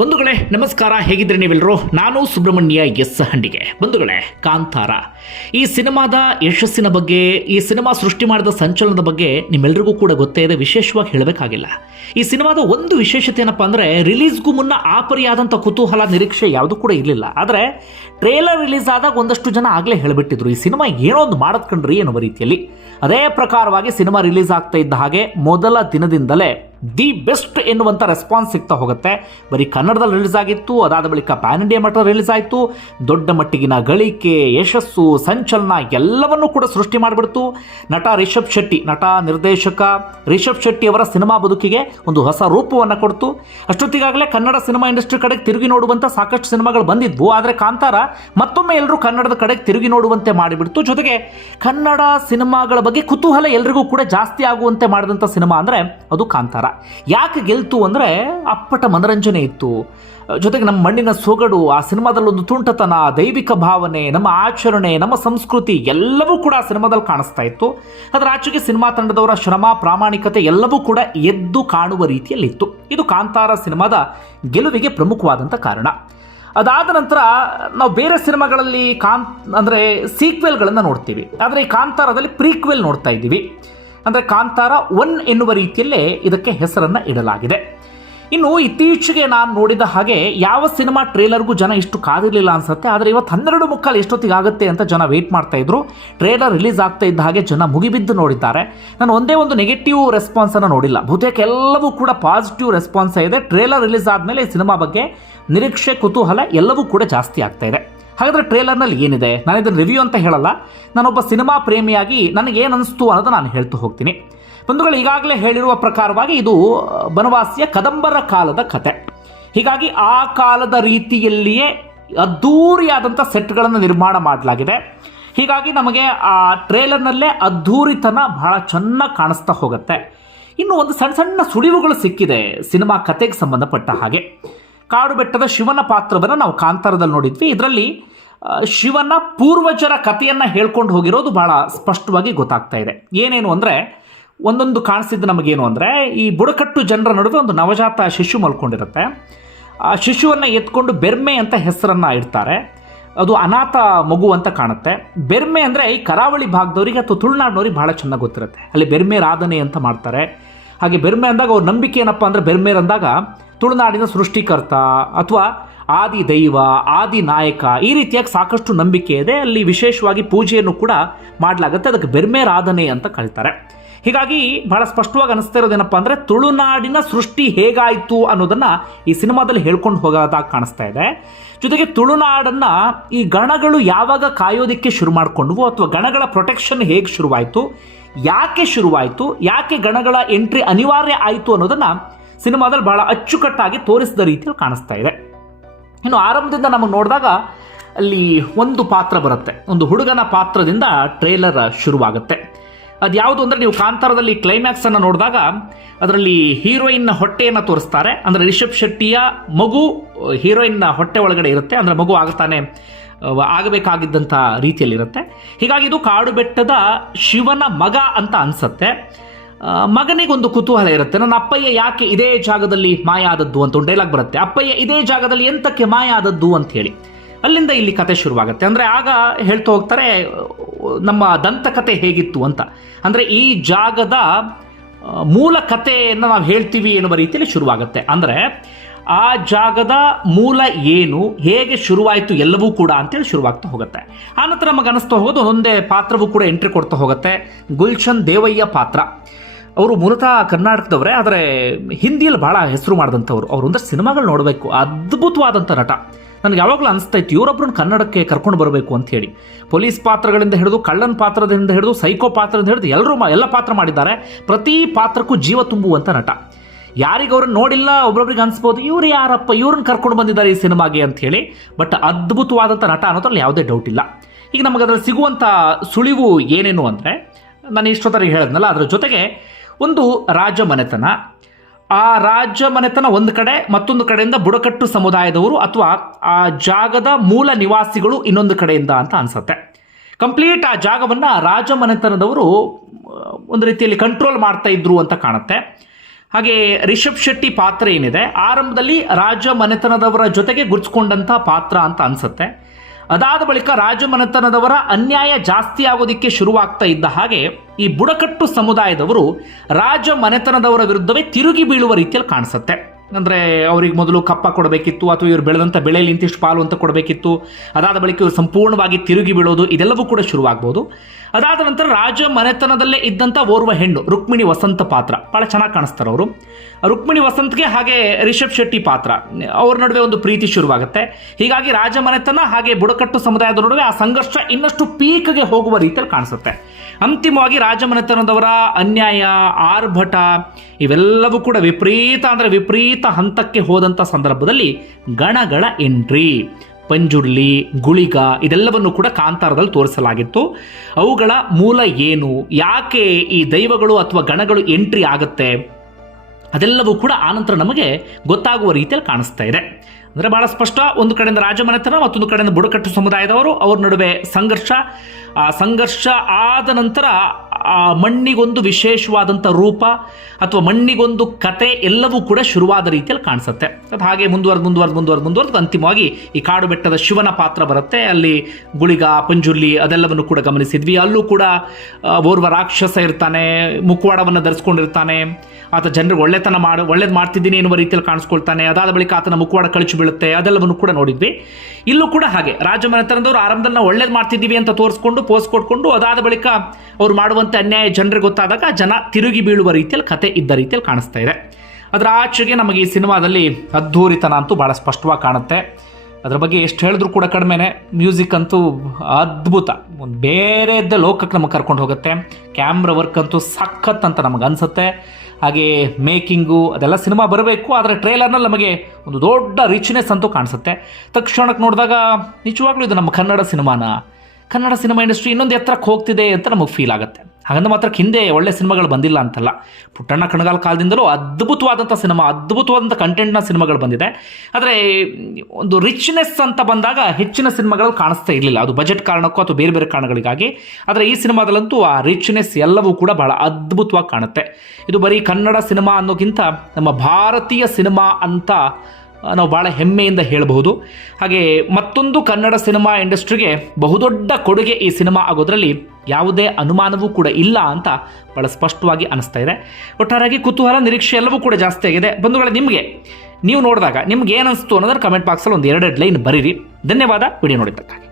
ಬಂಧುಗಳೇ, ನಮಸ್ಕಾರ. ಹೇಗಿದ್ರೆ ನೀವೆಲ್ಲರೂ? ನಾನು ಸುಬ್ರಹ್ಮಣ್ಯ ಎಸ್ ಹಂಡಿಗೆ. ಬಂಧುಗಳೇ, ಕಾಂತಾರ. ಈ ಸಿನಿಮಾದ ಯಶಸ್ಸಿನ ಬಗ್ಗೆ, ಈ ಸಿನಿಮಾ ಸೃಷ್ಟಿ ಮಾಡಿದ ಸಂಚಲನದ ಬಗ್ಗೆ ನಿಮ್ಮೆಲ್ರಿಗೂ ಕೂಡ ಗೊತ್ತೇ ಇದೆ. ವಿಶೇಷವಾಗಿ ಹೇಳಬೇಕಾಗಿಲ್ಲ. ಈ ಸಿನಿಮಾದ ಒಂದು ವಿಶೇಷತೆ ಏನಪ್ಪ ಅಂದರೆ, ರಿಲೀಸ್ಗೂ ಮುನ್ನ ಆಪರಿಯಾದಂಥ ಪರಿಯಾದಂಥ ಕುತೂಹಲ, ನಿರೀಕ್ಷೆ ಯಾವುದು ಕೂಡ ಇರಲಿಲ್ಲ. ಆದರೆ, ಟ್ರೇಲರ್ ರಿಲೀಸ್ ಆದಾಗ ಒಂದಷ್ಟು ಜನ ಆಗಲೇ ಹೇಳಿಬಿಟ್ಟಿದ್ರು, ಈ ಸಿನಿಮಾ ಏನೋ ಒಂದು ಮಾಡದ್ ಕಣ್ರಿ ಎನ್ನುವ ರೀತಿಯಲ್ಲಿ. ಅದೇ ಪ್ರಕಾರವಾಗಿ ಸಿನಿಮಾ ರಿಲೀಸ್ ಆಗ್ತಾ ಇದ್ದ ಹಾಗೆ, ಮೊದಲ ದಿನದಿಂದಲೇ ದಿ ಬೆಸ್ಟ್ ಎನ್ನುವಂಥ ರೆಸ್ಪಾನ್ಸ್ ಸಿಗ್ತಾ ಹೋಗುತ್ತೆ. ಬರೀ ಕನ್ನಡದಲ್ಲಿ ರಿಲೀಸ್ ಆಗಿತ್ತು, ಅದಾದ ಬಳಿಕ ಪ್ಯಾನ್ ಇಂಡಿಯಾ ಮಟ್ಟ ರಿಲೀಸ್ ಆಯಿತು. ದೊಡ್ಡ ಮಟ್ಟಿಗಿನ ಗಳಿಕೆ, ಯಶಸ್ಸು, ಸಂಚಲನ ಎಲ್ಲವನ್ನೂ ಕೂಡ ಸೃಷ್ಟಿ ಮಾಡಿಬಿಡ್ತು. ನಟ ರಿಷಬ್ ಶೆಟ್ಟಿ, ನಟ ನಿರ್ದೇಶಕ ರಿಷಬ್ ಶೆಟ್ಟಿ ಅವರ ಸಿನಿಮಾ ಬದುಕಿಗೆ ಒಂದು ಹೊಸ ರೂಪವನ್ನು ಕೊಡ್ತು. ಅಷ್ಟೊತ್ತಿಗಾಗಲೇ ಕನ್ನಡ ಸಿನಿಮಾ ಇಂಡಸ್ಟ್ರಿ ಕಡೆಗೆ ತಿರುಗಿ ನೋಡುವಂಥ ಸಾಕಷ್ಟು ಸಿನಿಮಾಗಳು ಬಂದಿದ್ವು. ಆದರೆ ಕಾಂತಾರ ಮತ್ತೊಮ್ಮೆ ಎಲ್ಲರೂ ಕನ್ನಡದ ಕಡೆಗೆ ತಿರುಗಿ ನೋಡುವಂತೆ ಮಾಡಿಬಿಡ್ತು. ಜೊತೆಗೆ ಕನ್ನಡ ಸಿನಿಮಾಗಳ ಬಗ್ಗೆ ಕುತೂಹಲ ಎಲ್ರಿಗೂ ಕೂಡ ಜಾಸ್ತಿ ಆಗುವಂತೆ ಮಾಡಿದಂಥ ಸಿನಿಮಾ ಅಂದರೆ ಅದು ಕಾಂತಾರ. ಯಾಕೆ ಗೆಲ್ತು ಅಂದರೆ ಅಪ್ಪಟ ಮನರಂಜನೆ ಇತ್ತು. ಜೊತೆಗೆ ನಮ್ಮ ಮಣ್ಣಿನ ಸೊಗಡು, ಆ ಸಿನಿಮಾದಲ್ಲಿ ಒಂದು ತುಂಟತನ, ದೈವಿಕ ಭಾವನೆ, ನಮ್ಮ ಆಚರಣೆ, ನಮ್ಮ ಸಂಸ್ಕೃತಿ ಎಲ್ಲವೂ ಕೂಡ ಆ ಸಿನಿಮಾದಲ್ಲಿ ಕಾಣಿಸ್ತಾ ಇತ್ತು. ಅದರ ಆಚೆಗೆ ಸಿನಿಮಾ ತಂಡದವರ ಶ್ರಮ, ಪ್ರಾಮಾಣಿಕತೆ ಎಲ್ಲವೂ ಕೂಡ ಎದ್ದು ಕಾಣುವ ರೀತಿಯಲ್ಲಿತ್ತು. ಇದು ಕಾಂತಾರ ಸಿನಿಮಾದ ಗೆಲುವಿಗೆ ಪ್ರಮುಖವಾದಂಥ ಕಾರಣ. ಅದಾದ ನಂತರ ನಾವು ಬೇರೆ ಸಿನಿಮಾಗಳಲ್ಲಿ ಕಾನ್ ಅಂದರೆ ಸೀಕ್ವೆಲ್ಗಳನ್ನು ನೋಡ್ತೀವಿ. ಆದರೆ ಈ ಕಾಂತಾರದಲ್ಲಿ ಪ್ರೀಕ್ವೆಲ್ ನೋಡ್ತಾ ಇದ್ದೀವಿ. ಅಂದರೆ ಕಾಂತಾರ ಒನ್ ಎನ್ನುವ ರೀತಿಯಲ್ಲೇ ಇದಕ್ಕೆ ಹೆಸರನ್ನು ಇಡಲಾಗಿದೆ. ಇನ್ನು ಇತ್ತೀಚೆಗೆ ನಾನು ನೋಡಿದ ಹಾಗೆ ಯಾವ ಸಿನಿಮಾ ಟ್ರೇಲರ್ಗೂ ಜನ ಇಷ್ಟು ಕಾದಿರಲಿಲ್ಲ ಅನ್ಸುತ್ತೆ, ಆದರೆ ಇವತ್ತು ಹನ್ನೆರಡು ಮುಕ್ಕಾಲು ಎಷ್ಟೊತ್ತಿಗೆ ಆಗುತ್ತೆ ಅಂತ ಜನ ವೆಯ್ಟ್ ಮಾಡ್ತಾ ಇದ್ರು. ಟ್ರೇಲರ್ ರಿಲೀಸ್ ಆಗ್ತಾ ಇದ್ದ ಹಾಗೆ ಜನ ಮುಗಿಬಿದ್ದು ನೋಡಿದ್ದಾರೆ. ನಾನು ಒಂದೇ ಒಂದು ನೆಗೆಟಿವ್ ರೆಸ್ಪಾನ್ಸನ್ನು ನೋಡಿಲ್ಲ. ಬಹುತೇಕ ಎಲ್ಲವೂ ಕೂಡ ಪಾಸಿಟಿವ್ ರೆಸ್ಪಾನ್ಸ್ ಇದೆ ಟ್ರೇಲರ್ ರಿಲೀಸ್ ಆದಮೇಲೆ ಈ ಸಿನಿಮಾ ಬಗ್ಗೆ ನಿರೀಕ್ಷೆ, ಕುತೂಹಲ ಎಲ್ಲವೂ ಕೂಡ ಜಾಸ್ತಿ ಆಗ್ತಾ ಇದೆ. ಹಾಗಾದರೆ ಟ್ರೇಲರ್ನಲ್ಲಿ ಏನಿದೆ? ನಾನು ಇದನ್ನು ರಿವ್ಯೂ ಅಂತ ಹೇಳಲ್ಲ. ನಾನೊಬ್ಬ ಸಿನಿಮಾ ಪ್ರೇಮಿಯಾಗಿ ನನಗೆ ಏನು ಅನಿಸ್ತು ಅನ್ನೋದು ನಾನು ಹೇಳ್ತಾ ಹೋಗ್ತೀನಿ. ಬಂಧುಗಳು ಈಗಾಗಲೇ ಹೇಳಿರುವ ಪ್ರಕಾರವಾಗಿ ಇದು ಬನವಾಸಿಯ ಕದಂಬರ ಕಾಲದ ಕತೆ. ಹೀಗಾಗಿ ಆ ಕಾಲದ ರೀತಿಯಲ್ಲಿಯೇ ಅದ್ಧೂರಿಯಾದಂಥ ಸೆಟ್ಗಳನ್ನು ನಿರ್ಮಾಣ ಮಾಡಲಾಗಿದೆ. ಹೀಗಾಗಿ ನಮಗೆ ಆ ಟ್ರೇಲರ್ನಲ್ಲೇ ಅದ್ಧೂರಿತನ ಬಹಳ ಚೆನ್ನಾಗಿ ಕಾಣಿಸ್ತಾ ಹೋಗುತ್ತೆ. ಇನ್ನು ಒಂದು ಸಣ್ಣ ಸಣ್ಣ ಸುಳಿವುಗಳು ಸಿಕ್ಕಿದೆ ಸಿನಿಮಾ ಕತೆಗೆ ಸಂಬಂಧಪಟ್ಟ ಹಾಗೆ. ಕಾಡು ಬೆಟ್ಟದ ಶಿವನ ಪಾತ್ರವನ್ನು ನಾವು ಕಾಂತಾರದಲ್ಲಿ ನೋಡಿದ್ವಿ. ಇದರಲ್ಲಿ ಶಿವನ ಪೂರ್ವಜರ ಕಥೆಯನ್ನು ಹೇಳ್ಕೊಂಡು ಹೋಗಿರೋದು ಬಹಳ ಸ್ಪಷ್ಟವಾಗಿ ಗೊತ್ತಾಗ್ತಾ ಇದೆ. ಏನೇನು ಅಂದರೆ, ಒಂದೊಂದು ಕಾಣಿಸಿದ್ದು ನಮಗೇನು ಅಂದರೆ, ಈ ಬುಡಕಟ್ಟು ಜನರ ನಡುವೆ ಒಂದು ನವಜಾತ ಶಿಶು ಮಲ್ಕೊಂಡಿರುತ್ತೆ. ಆ ಶಿಶುವನ್ನು ಎತ್ಕೊಂಡು ಬೆರ್ಮೆ ಅಂತ ಹೆಸರನ್ನು ಇಡ್ತಾರೆ. ಅದು ಅನಾಥ ಮಗು ಅಂತ ಕಾಣುತ್ತೆ. ಬೆರ್ಮೆ ಅಂದರೆ ಈ ಕರಾವಳಿ ಭಾಗದವರಿಗೆ ಅಥವಾ ತುಳುನಾಡಿನವ್ರಿಗೆ ಬಹಳ ಚೆನ್ನಾಗಿ ಗೊತ್ತಿರುತ್ತೆ. ಅಲ್ಲಿ ಬೆರ್ಮೆ ರಾಧನೆ ಅಂತ ಮಾಡ್ತಾರೆ. ಹಾಗೆ ಬೆರ್ಮೆ ಅಂದಾಗ ಅವ್ರ ನಂಬಿಕೆ ಏನಪ್ಪ ಅಂದರೆ ಬೆರ್ಮೇರ್ ಅಂದಾಗ ತುಳುನಾಡಿನ ಸೃಷ್ಟಿಕರ್ತ ಅಥವಾ ಆದಿ ದೈವ, ಆದಿ ನಾಯಕ ಈ ರೀತಿಯಾಗಿ ಸಾಕಷ್ಟು ನಂಬಿಕೆ ಇದೆ. ಅಲ್ಲಿ ವಿಶೇಷವಾಗಿ ಪೂಜೆಯನ್ನು ಕೂಡ ಮಾಡಲಾಗುತ್ತೆ. ಅದಕ್ಕೆ ಬೆರ್ಮೇರಾಧನೆ ಅಂತ ಕರೀತಾರೆ. ಹೀಗಾಗಿ ಬಹಳ ಸ್ಪಷ್ಟವಾಗಿ ಅನಿಸ್ತಾ ಇರೋದೇನಪ್ಪ ಅಂದರೆ ತುಳುನಾಡಿನ ಸೃಷ್ಟಿ ಹೇಗಾಯಿತು ಅನ್ನೋದನ್ನು ಈ ಸಿನಿಮಾದಲ್ಲಿ ಹೇಳ್ಕೊಂಡು ಹೋಗೋದಾಗ ಕಾಣಿಸ್ತಾ ಇದೆ. ಜೊತೆಗೆ ತುಳುನಾಡನ್ನು ಈ ಗಣಗಳು ಯಾವಾಗ ಕಾಯೋದಕ್ಕೆ ಶುರು ಮಾಡಿಕೊಂಡ್ವು ಅಥವಾ ಗಣಗಳ ಪ್ರೊಟೆಕ್ಷನ್ ಹೇಗೆ ಶುರುವಾಯಿತು, ಯಾಕೆ ಶುರುವಾಯಿತು, ಯಾಕೆ ಗಣಗಳ ಎಂಟ್ರಿ ಅನಿವಾರ್ಯ ಆಯಿತು ಅನ್ನೋದನ್ನು ಸಿನಿಮಾದಲ್ಲಿ ಬಹಳ ಅಚ್ಚುಕಟ್ಟಾಗಿ ತೋರಿಸಿದ ರೀತಿಯಲ್ಲಿ ಕಾಣಿಸ್ತಾ ಇದೆ. ಇನ್ನು ಆರಂಭದಿಂದ ನಮಗೆ ನೋಡಿದಾಗ ಅಲ್ಲಿ ಒಂದು ಪಾತ್ರ ಬರುತ್ತೆ, ಒಂದು ಹುಡುಗನ ಪಾತ್ರದಿಂದ ಟ್ರೇಲರ್ ಶುರುವಾಗುತ್ತೆ. ಅದು ಯಾವುದು ಅಂದರೆ ನೀವು ಕಾಂತಾರದಲ್ಲಿ ಕ್ಲೈಮ್ಯಾಕ್ಸನ್ನು ನೋಡಿದಾಗ ಅದರಲ್ಲಿ ಹೀರೋಯಿನ್ನ ಹೊಟ್ಟೆಯನ್ನು ತೋರಿಸ್ತಾರೆ. ಅಂದರೆ ರಿಷಬ್ ಶೆಟ್ಟಿಯ ಮಗು ಹೀರೋಯಿನ್ನ ಹೊಟ್ಟೆ ಒಳಗಡೆ ಇರುತ್ತೆ. ಅಂದರೆ ಮಗು ಆಗ್ತಾನೆ ಆಗಬೇಕಾಗಿದ್ದಂಥ ರೀತಿಯಲ್ಲಿರುತ್ತೆ. ಹೀಗಾಗಿ ಇದು ಕಾಡು ಬೆಟ್ಟದ ಶಿವನ ಮಗ ಅಂತ ಅನಿಸುತ್ತೆ. ಮಗನಿಗೊಂದು ಕುತೂಹಲ ಇರುತ್ತೆ. ನನ್ನ ಅಪ್ಪಯ್ಯ ಯಾಕೆ ಇದೇ ಜಾಗದಲ್ಲಿ ಮಾಯ ಆದದ್ದು ಅಂತ ಒಂದು ಡೈಲಾಗ್ ಬರುತ್ತೆ. ಅಪ್ಪಯ್ಯ ಇದೇ ಜಾಗದಲ್ಲಿ ಎಂತಕ್ಕೆ ಮಾಯ ಆದದ್ದು ಅಂತ ಹೇಳಿ. ಅಲ್ಲಿಂದ ಇಲ್ಲಿ ಕತೆ ಶುರುವಾಗುತ್ತೆ. ಅಂದರೆ ಆಗ ಹೇಳ್ತಾ ಹೋಗ್ತಾರೆ ನಮ್ಮ ದಂತಕತೆ ಹೇಗಿತ್ತು ಅಂತ. ಅಂದರೆ ಈ ಜಾಗದ ಮೂಲ ಕಥೆಯನ್ನು ನಾವು ಹೇಳ್ತೀವಿ ಎನ್ನುವ ರೀತಿಯಲ್ಲಿ ಶುರುವಾಗುತ್ತೆ. ಅಂದರೆ ಆ ಜಾಗದ ಮೂಲ ಏನು, ಹೇಗೆ ಶುರುವಾಯಿತು ಎಲ್ಲವೂ ಕೂಡ ಅಂತೇಳಿ ಶುರುವಾಗ್ತಾ ಹೋಗುತ್ತೆ. ಆನಂತರ ನಮಗೆ ಅನಿಸ್ತಾ ಹೋಗೋದು, ಒಂದೇ ಪಾತ್ರವೂ ಕೂಡ ಎಂಟ್ರಿ ಕೊಡ್ತಾ ಹೋಗುತ್ತೆ. ಗುಲ್ಶನ್ ದೇವಯ್ಯ ಪಾತ್ರ. ಅವರು ಮೂಲತಃ ಕರ್ನಾಟಕದವರೇ, ಆದರೆ ಹಿಂದಿಯಲ್ಲಿ ಭಾಳ ಹೆಸರು ಮಾಡಿದಂಥವ್ರು. ಅವರು ಅಂದರೆ ಸಿನಿಮಾಗಳು ನೋಡಬೇಕು, ಅದ್ಭುತವಾದಂಥ ನಟ. ನನಗೆ ಯಾವಾಗಲೂ ಅನಿಸ್ತಾ ಇತ್ತು ಇವರೊಬ್ಬರನ್ನ ಕನ್ನಡಕ್ಕೆ ಕರ್ಕೊಂಡು ಬರಬೇಕು ಅಂತ ಹೇಳಿ. ಪೊಲೀಸ್ ಪಾತ್ರಗಳಿಂದ ಹಿಡಿದು, ಕಳ್ಳನ ಪಾತ್ರದಿಂದ ಹಿಡಿದು, ಸೈಕೋ ಪಾತ್ರದಿಂದ ಹಿಡಿದು ಎಲ್ಲರೂ ಎಲ್ಲ ಪಾತ್ರ ಮಾಡಿದ್ದಾರೆ. ಪ್ರತಿ ಪಾತ್ರಕ್ಕೂ ಜೀವ ತುಂಬುವಂಥ ನಟ. ಯಾರಿಗೆ ಅವ್ರನ್ನ ನೋಡಿಲ್ಲ, ಒಬ್ರೊಬ್ರಿಗೆ ಅನಿಸ್ಬೋದು, ಇವ್ರು ಯಾರಪ್ಪ, ಇವ್ರನ್ನ ಕರ್ಕೊಂಡು ಬಂದಿದ್ದಾರೆ ಈ ಸಿನಿಮಾಗೆ ಅಂತ ಹೇಳಿ. ಬಟ್ ಅದ್ಭುತವಾದಂಥ ನಟ ಅನ್ನೋದ್ರಲ್ಲಿ ಯಾವುದೇ ಡೌಟ್ ಇಲ್ಲ. ಈಗ ನಮಗೆ ಅದರಲ್ಲಿ ಸಿಗುವಂಥ ಸುಳಿವು ಏನೇನು ಅಂದರೆ, ನಾನು ಇಷ್ಟೊತ್ತರಿಗೆ ಹೇಳಿದ್ನಲ್ಲ, ಅದರ ಜೊತೆಗೆ ಒಂದು ರಾಜ ಮನೆತನ ಆ ರಾಜ್ಯ ಮನೆತನ ಒಂದು ಕಡೆ, ಮತ್ತೊಂದು ಕಡೆಯಿಂದ ಬುಡಕಟ್ಟು ಸಮುದಾಯದವರು ಅಥವಾ ಆ ಜಾಗದ ಮೂಲ ನಿವಾಸಿಗಳು ಇನ್ನೊಂದು ಕಡೆಯಿಂದ ಅಂತ ಅನ್ಸುತ್ತೆ. ಕಂಪ್ಲೀಟ್ ಆ ಜಾಗವನ್ನು ರಾಜ ಮನೆತನದವರು ಒಂದು ರೀತಿಯಲ್ಲಿ ಕಂಟ್ರೋಲ್ ಮಾಡ್ತಾ ಇದ್ರು ಅಂತ ಕಾಣುತ್ತೆ. ಹಾಗೆ ರಿಷಬ್ ಶೆಟ್ಟಿ ಪಾತ್ರ ಏನಿದೆ? ಆರಂಭದಲ್ಲಿ ರಾಜ ಮನೆತನದವರ ಜೊತೆಗೆ ಗುರ್ಸ್ಕೊಂಡಂಥ ಪಾತ್ರ ಅಂತ ಅನ್ಸುತ್ತೆ. ಅದಾದ ಬಳಿಕ ರಾಜ ಮನೆತನದವರ ಅನ್ಯಾಯ ಜಾಸ್ತಿ ಆಗೋದಿಕ್ಕೆ ಶುರುವಾಗ್ತಾ ಇದ್ದ ಹಾಗೆ ಈ ಬುಡಕಟ್ಟು ಸಮುದಾಯದವರು ರಾಜ ಮನೆತನದವರ ವಿರುದ್ಧವೇ ತಿರುಗಿ ಬೀಳುವ ರೀತಿಯಲ್ಲಿ ಕಾಣಿಸುತ್ತೆ. ಅಂದರೆ ಅವ್ರಿಗೆ ಮೊದಲು ಕಪ್ಪ ಕೊಡಬೇಕಿತ್ತು, ಅಥವಾ ಇವ್ರು ಬೆಳೆದಂಥ ಬೆಳೆಯಲ್ಲಿ ಇಂತಿಷ್ಟು ಪಾಲು ಅಂತ ಕೊಡಬೇಕಿತ್ತು, ಅದಾದ ಬಳಿಕ ಇವರು ಸಂಪೂರ್ಣವಾಗಿ ತಿರುಗಿ ಬೀಳೋದು ಇದೆಲ್ಲವೂ ಕೂಡ ಶುರುವಾಗ್ಬೋದು. ಅದಾದ ನಂತರ ರಾಜ ಮನೆತನದಲ್ಲೇ ಇದ್ದಂಥ ಓರ್ವ ಹೆಣ್ಣು ರುಕ್ಮಿಣಿ ವಸಂತ ಪಾತ್ರ ಭಾಳ ಚೆನ್ನಾಗಿ ಕಾಣಿಸ್ತಾರೆ ಅವರು. ರುಕ್ಮಿಣಿ ವಸಂತ್ಗೆ ಹಾಗೆ ರಿಷಬ್ ಶೆಟ್ಟಿ ಪಾತ್ರ. ಅವ್ರ ನಡುವೆ ಒಂದು ಪ್ರೀತಿ ಶುರುವಾಗುತ್ತೆ. ಹೀಗಾಗಿ ರಾಜಮನೆತನ ಹಾಗೆ ಬುಡಕಟ್ಟು ಸಮುದಾಯದ ನಡುವೆ ಆ ಸಂಘರ್ಷ ಇನ್ನಷ್ಟು ಪೀಕ್ಗೆ ಹೋಗುವ ರೀತಿಯಲ್ಲಿ ಕಾಣಿಸುತ್ತೆ. ಅಂತಿಮವಾಗಿ ರಾಜಮನೆತನದವರ ಅನ್ಯಾಯ, ಆರ್ಭಟ ಇವೆಲ್ಲವೂ ಕೂಡ ವಿಪರೀತ ಅಂದರೆ ವಿಪರೀತ ಹಂತಕ್ಕೆ ಹೋದಂಥ ಸಂದರ್ಭದಲ್ಲಿ ಗಣಗಳ ಎಂಟ್ರಿ. ಪಂಜುರ್ಲಿ, ಗುಳಿಗ ಇದೆಲ್ಲವನ್ನು ಕೂಡ ಕಾಂತಾರದಲ್ಲಿ ತೋರಿಸಲಾಗಿತ್ತು. ಅವುಗಳ ಮೂಲ ಏನು? ಯಾಕೆ ಈ ದೈವಗಳು ಅಥವಾ ಗಣಗಳು ಎಂಟ್ರಿ ಆಗುತ್ತೆ? ಅದೆಲ್ಲವೂ ಕೂಡ ಆನಂತರ ನಮಗೆ ಗೊತ್ತಾಗುವ ರೀತಿಯಲ್ಲಿ ಕಾಣಿಸ್ತಾ ಇದೆ. ಅಂದರೆ ಭಾಳ ಸ್ಪಷ್ಟ. ಒಂದು ಕಡೆಯಿಂದ ರಾಜಮನೆತನ, ಮತ್ತೊಂದು ಕಡೆಯಿಂದ ಬುಡಕಟ್ಟು ಸಮುದಾಯದವರು, ಅವ್ರ ನಡುವೆ ಸಂಘರ್ಷ. ಆ ಸಂಘರ್ಷ ಆದ ನಂತರ ಆ ಮಣ್ಣಿಗೊಂದು ವಿಶೇಷವಾದಂಥ ರೂಪ ಅಥವಾ ಮಣ್ಣಿಗೊಂದು ಕತೆ ಎಲ್ಲವೂ ಕೂಡ ಶುರುವಾದ ರೀತಿಯಲ್ಲಿ ಕಾಣಿಸುತ್ತೆ. ಅದು ಹಾಗೆ ಮುಂದುವರೆದು ಮುಂದುವರೆದು ಮುಂದುವರೆದು ಮುಂದುವರೆದು ಅಂತಿಮವಾಗಿ ಈ ಕಾಡು ಬೆಟ್ಟದ ಶಿವನ ಪಾತ್ರ ಬರುತ್ತೆ. ಅಲ್ಲಿ ಗುಳಿಗ, ಪಂಜುರ್ಲಿ ಅದೆಲ್ಲವನ್ನು ಕೂಡ ಗಮನಿಸಿದ್ವಿ. ಅಲ್ಲೂ ಕೂಡ ಓರ್ವ ರಾಕ್ಷಸ ಇರ್ತಾನೆ ಮುಖವಾಡವನ್ನು ಧರಿಸ್ಕೊಂಡಿರ್ತಾನೆ. ಆತ ಜನರಿಗೆ ಒಳ್ಳೆತನ ಮಾಡಿ, ಒಳ್ಳೇದು ಮಾಡ್ತಿದ್ದೀನಿ ಎನ್ನುವ ರೀತಿಯಲ್ಲಿ ಕಾಣಿಸ್ಕೊಳ್ತಾನೆ. ಅದಾದ ಬಳಿಕ ಆತನ ಮುಖವಾಡ ಕಳಚಿ ಬೀಳುತ್ತೆ ಅದೆಲ್ಲವನ್ನು ಕೂಡ ನೋಡಿದ್ವಿ. ಇಲ್ಲೂ ಕೂಡ ಹಾಗೆ ರಾಜಮನೆತನದವರು ಆರಂಭದಲ್ಲಿ ನಾವು ಒಳ್ಳೇದು ಮಾಡ್ತಿದ್ದೀವಿ ಅಂತ ತೋರಿಸ್ಕೊಂಡು ಪೋಸ್ ಕೊಟ್ಕೊಂಡು, ಅದಾದ ಬಳಿಕ ಅವ್ರು ಮಾಡುವಂಥ ಅನ್ಯಾಯ ಜನರಿಗೆ ಗೊತ್ತಾದಾಗ ಜನ ತಿರುಗಿ ಬೀಳುವ ರೀತಿಯಲ್ಲಿ ಕತೆ ಇದ್ದ ರೀತಿಯಲ್ಲಿ ಕಾಣಿಸ್ತಾ ಇದೆ. ಅದರ ಆಚೆಗೆ ನಮಗೆ ಈ ಸಿನಿಮಾದಲ್ಲಿ ಅದ್ಧೂರಿತನ ಅಂತೂ ಭಾಳ ಸ್ಪಷ್ಟವಾಗಿ ಕಾಣುತ್ತೆ. ಅದರ ಬಗ್ಗೆ ಎಷ್ಟು ಹೇಳಿದ್ರು ಕೂಡ ಕಡಿಮೆನೆ, ಮ್ಯೂಸಿಕ್ ಅಂತೂ ಅದ್ಭುತ. ಒಂದು ಬೇರೆದ್ದೇ ಲೋಕಕ್ಕೆ ನಮಗೆ ಕರ್ಕೊಂಡು ಹೋಗುತ್ತೆ. ಕ್ಯಾಮ್ರಾ ವರ್ಕ್ ಅಂತೂ ಸಖತ್ ಅಂತ ನಮಗೆ ಅನಿಸುತ್ತೆ. ಹಾಗೆ ಮೇಕಿಂಗು ಅದೆಲ್ಲ ಸಿನಿಮಾ ಬರಬೇಕು, ಆದರೆ ಟ್ರೇಲರ್ನಲ್ಲಿ ನಮಗೆ ಒಂದು ದೊಡ್ಡ ರಿಚ್ನೆಸ್ ಅಂತೂ ಕಾಣಿಸುತ್ತೆ. ತಕ್ಷಣಕ್ಕೆ ನೋಡಿದಾಗ ನಿಜವಾಗ್ಲೂ ಇದು ನಮ್ಮ ಕನ್ನಡ ಸಿನಿಮಾನ? ಕನ್ನಡ ಸಿನಿಮಾ ಇಂಡಸ್ಟ್ರಿ ಇನ್ನೊಂದು ಎತ್ತರಕ್ಕೆ ಹೋಗ್ತಿದೆ ಅಂತ ನಮಗೆ ಫೀಲ್ ಆಗುತ್ತೆ. ಹಾಗಂದ್ರೆ ಮಾತ್ರ ಹಿಂದೆ ಒಳ್ಳೆ ಸಿನಿಮಾಗಳು ಬಂದಿಲ್ಲ ಅಂತಲ್ಲ. ಪುಟ್ಟಣ್ಣ ಕಣಗಾಲ ಕಾಲದಿಂದಲೂ ಅದ್ಭುತವಾದಂಥ ಸಿನಿಮಾ ಅದ್ಭುತವಾದಂಥ ಕಂಟೆಂಟ್ನ ಸಿನಿಮಾಗಳು ಬಂದಿದೆ. ಆದರೆ ಒಂದು ರಿಚ್ನೆಸ್ ಅಂತ ಬಂದಾಗ ಹೆಚ್ಚಿನ ಸಿನಿಮಾಗಳು ಕಾಣಿಸ್ತಾ ಇರಲಿಲ್ಲ. ಅದು ಬಜೆಟ್ ಕಾರಣಕ್ಕೂ ಅಥವಾ ಬೇರೆ ಬೇರೆ ಕಾರಣಗಳಿಗಾಗಿ. ಆದರೆ ಈ ಸಿನಿಮಾದಲ್ಲಂತೂ ಆ ರಿಚ್ನೆಸ್ ಎಲ್ಲವೂ ಕೂಡ ಬಹಳ ಅದ್ಭುತವಾಗಿ ಕಾಣುತ್ತೆ. ಇದು ಬರೀ ಕನ್ನಡ ಸಿನಿಮಾ ಅನ್ನೋಕ್ಕಿಂತ ನಮ್ಮ ಭಾರತೀಯ ಸಿನಿಮಾ ಅಂತ ನಾವು ಭಾಳ ಹೆಮ್ಮೆಯಿಂದ ಹೇಳಬಹುದು. ಹಾಗೆ ಮತ್ತೊಂದು ಕನ್ನಡ ಸಿನಿಮಾ ಇಂಡಸ್ಟ್ರಿಗೆ ಬಹುದೊಡ್ಡ ಕೊಡುಗೆ ಈ ಸಿನಿಮಾ ಆಗೋದ್ರಲ್ಲಿ ಯಾವುದೇ ಅನುಮಾನವೂ ಕೂಡ ಇಲ್ಲ ಅಂತ ಭಾಳ ಸ್ಪಷ್ಟವಾಗಿ ಅನಿಸ್ತಾ ಇದೆ. ಒಟ್ಟಾರಾಗಿ ಕುತೂಹಲ, ನಿರೀಕ್ಷೆ ಎಲ್ಲವೂ ಕೂಡ ಜಾಸ್ತಿ ಆಗಿದೆ. ಬಂಧುಗಳೇ, ನಿಮಗೆ, ನೀವು ನೋಡಿದಾಗ ನಿಮ್ಗೆ ಏನು ಅನಿಸ್ತು ಅನ್ನೋದನ್ನು ಕಮೆಂಟ್ ಬಾಕ್ಸಲ್ಲಿ ಒಂದು ಎರಡೆರಡು ಲೈನ್ ಬರೀರಿ. ಧನ್ಯವಾದ. ವಿಡಿಯೋ ನೋಡಿದ್ದಕ್ಕಾಗಿ.